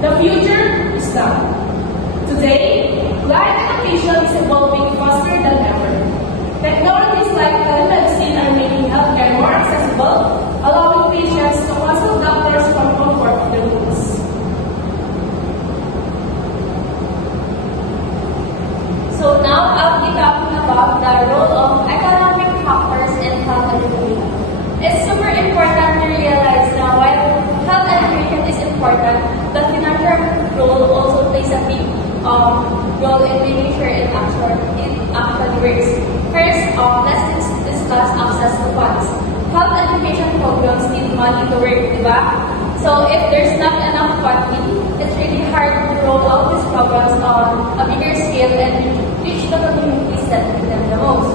The future is now. Today, life education is evolving faster than ever. Technologies like telemedicine are making healthcare more accessible, allowing patients to consult doctors from comfort of their homes. So now I'll be talking about the role of economic factors in health education. It's super important to realize that while health education is important, the financial role also plays a big role in making sure it actually works. First, let's discuss access to funds. Health education programs need money to work, diba? So if there's not enough funding, it's really hard to roll out these programs on a bigger scale and reach the communities that need them the most.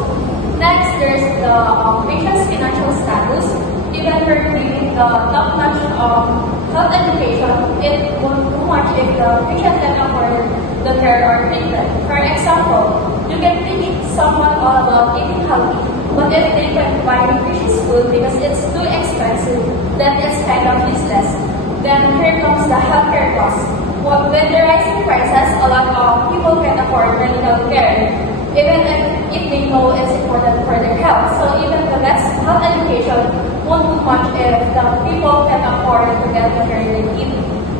Next, there's the patient's financial status. Even we're giving the top-notch health education, it won't do much if the patient can afford the care or treatment. For example, you can teach someone all about eating healthy, but if they can't buy nutritious food because it's too expensive, then it's kind of useless. Then here comes the healthcare cost. With the rising prices, a lot of people can afford medical care, even if they know it's important for their health. So even the best health education won't do much if the people can afford to get the care they need.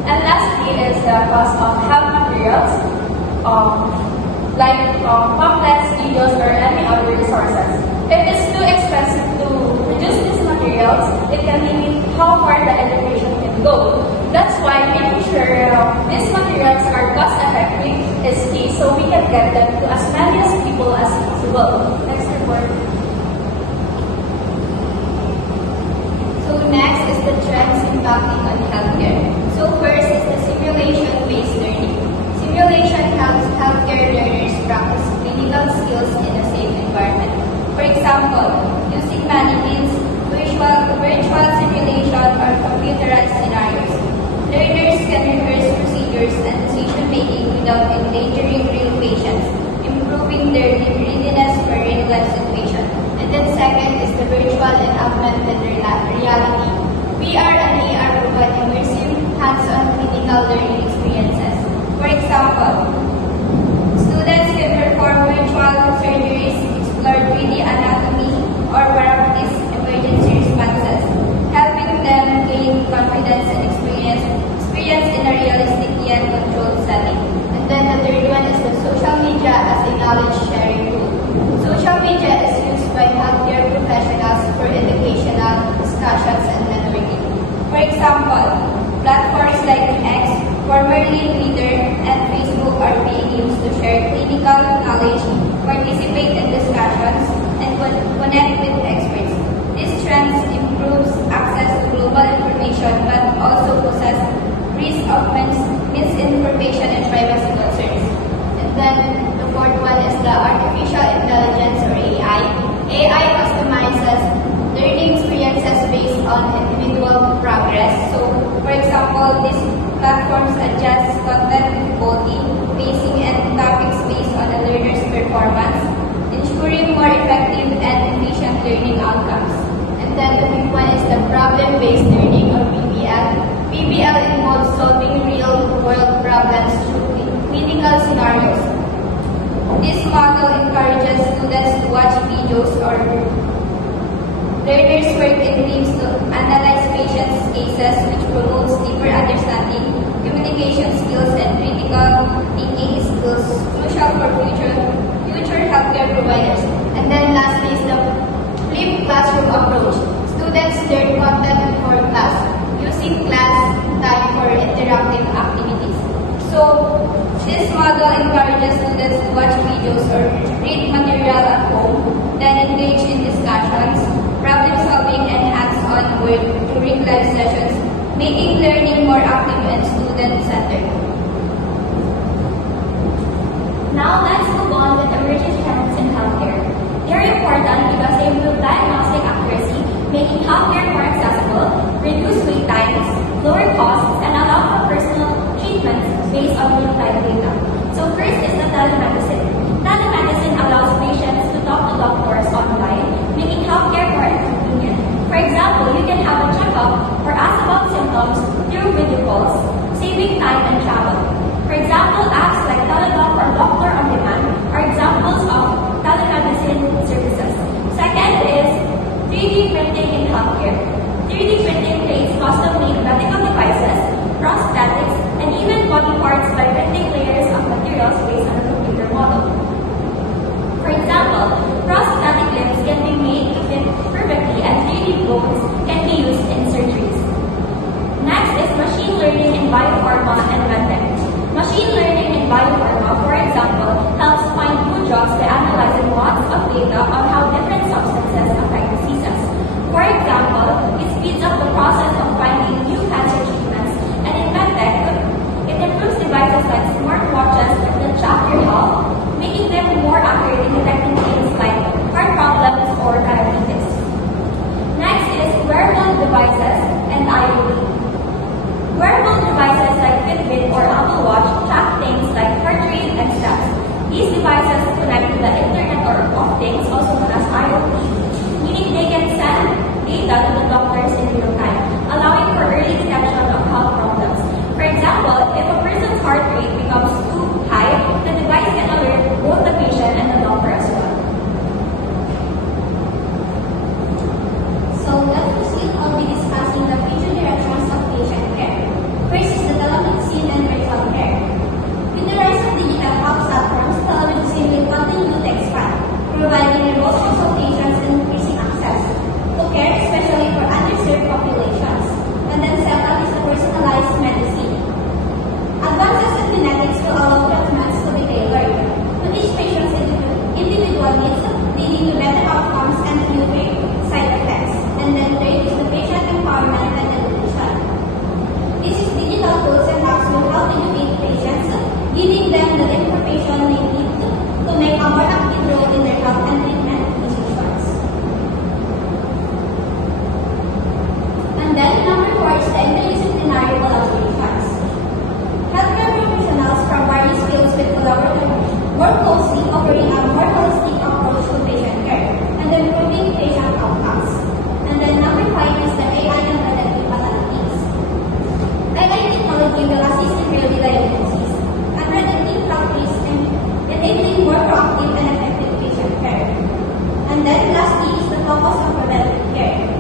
And lastly is the cost of health materials, like pamphlets, videos, or any other resources. If it's too expensive to produce these materials, it can limit how far the education can go. That's why making sure these materials are cost-effective is key, so we can get them to as many as people as possible. Next report. So next is the trends impacting on healthcare. So first is the simulation-based learning. Simulation helps healthcare learners practice clinical skills in a safe environment. For example, using mannequins, virtual simulation, or computerized scenarios. Learners can rehearse procedures and decision-making without endangering real patients, improving their readiness for real-life situation. And then second is the virtual and augmented reality. VR and AR provide immersive, hands-on clinical learning experiences. For example, students can perform virtual surgeries, explore 3D anatomy, or practice emergency responses, helping them gain confidence and experience in a realistic yet controlled setting. And then the third one is the social media as a knowledge sharing tool. Social media is used by healthcare professionals for educational discussions and networking. For example, platforms like X, formerly Twitter, and Facebook are being used to share clinical knowledge, participate in discussions, and connect with experts. These trends improves access to global information but also possess risk of misinformation and privacy concerns. And then the fourth one is the artificial intelligence or AI. AI customizes learning experiences based on individual progress. So, for example, these platforms adjust content quality, pacing, and topics based on the learner's performance, ensuring more effective and efficient learning outcomes. And then the fifth one is the problem-based learning or PBL. PBL involves solving real-world problems through clinical scenarios. This model encourages students to watch videos or learners work in teams to analyze patients' cases, which promotes deeper understanding, communication skills, and critical thinking skills crucial for future healthcare providers. And then lastly is the flipped classroom approach. Students learn content before class, using class time for interactive activities. So, this model encourages students to watch videos or read material at home, then engage in discussions, problem solving, and hands-on work during live sessions, making learning more active and student-centered. Now let's move on with emerging trends in healthcare. They're important because they improve diagnostic accuracy, making healthcare more accessible, reduce wait times, lower costs, and allow for personal treatments based on real-time data. So first is the telemedicine. Telemedicine allows patients to talk to doctors online, making healthcare more convenient. For example, you can have a checkup or ask about symptoms through video calls, saving saving time and travel. For example, apps like Teledoc or Doctor on Demand are examples of telemedicine services. Second is 3D printing in healthcare. 3D printing creates custom-made medical devices, prosthetics, and even body parts by printing layers of materials based on a computer model. For example, prosthetic limbs can be made to fit perfectly and 3D bones can be used in surgeries. Next is machine learning in biopharma and medtech. Machine learning in biopharma, for example, helps find new drugs by analyzing lots of data on how different substances affect diseases. For example, it speeds up the process of finding new cancer treatments, and in medtech, it improves devices like smartwatches that track your health, making them more accurate in detecting things like heart problems or diabetes. Next is wearable devices and IoT. Wearable devices like Fitbit or Apple Watch track things like heart rate and steps. These devices connect to the Internet of Things, also known as IoT, meaning they can send data to the doctors in real time, allowing for early detection of health problems. For example, if a person's heart rate becomes too high, the device can alert both the patient and the doctor as well. So let's proceed. I'll be discussing the future directions of patient care. First is the telemedicine and virtual care. With the rise of digital health platforms, telemedicine will continue to expand, providing remote consultations and increasing access to care, especially for underserved populations. And then second is the personalized medicine. Advances in genetics will allow treatments to be tailored to each patient's individual needs, leading to better outcomes and fewer side effects. And then third is the patient empowerment and education. This is digital tools and apps will help educate patients, giving them the information they need to make a more active role in their health and treatment decisions. And then number four is the interdisciplinary collaborations. Healthcare professionals from various fields will collaborate more closely, offering a more holistic approach to patient care and improving patient outcomes. And then number five is the AI and predictive analytics. AI technology will assist in early diagnosis and predicting practice and enabling more proactive and effective patient care. And then lastly is the focus on preventive care.